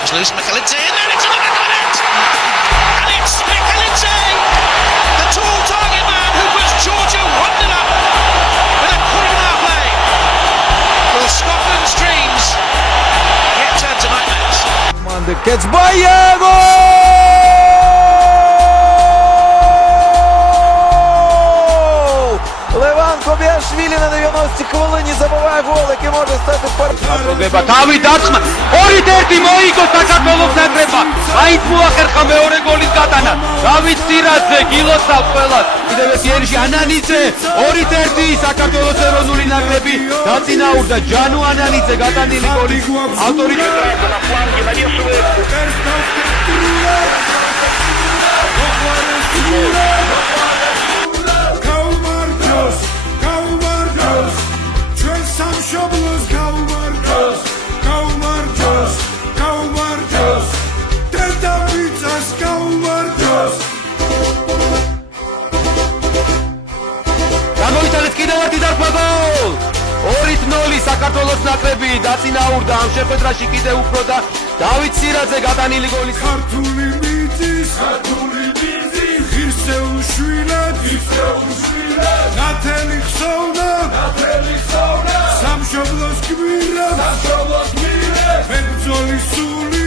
comes loose, Mikelidze, and then it's another got it! And it's Mikelidze, the tall target man who puts Georgia 1-0 up with a quarter play. Will Scotland's dreams get turned to nightmares? Команда Кецбая, гол! Леван Кобиашвили на 90 хвилині забиває гол, який може стати პროგრება დავით არხმა 2-1 მოიგო საქართველოს ნაკრებმა. მაინც მოახერხა მეორე გოლის გატანა. დავით სირაძე გილოცავ ყველას. კიდევ ერთი ერში ანანიძე 2-1 საქართველოს ეროვნული ნაკრები დაწინაურდა ჯანუ ანანიძე გატანილი გოლის ავტორი. საქართველოს ნაკრები დაწინაურდა ამ შეხვედრაში კიდევ უფრო და დავით სირაძე გატანილი გოლის ქართული მიწის ღირსეულშვილად ნათელი ხსოვნა სამშობლოს გმირად ბებრძოლის სული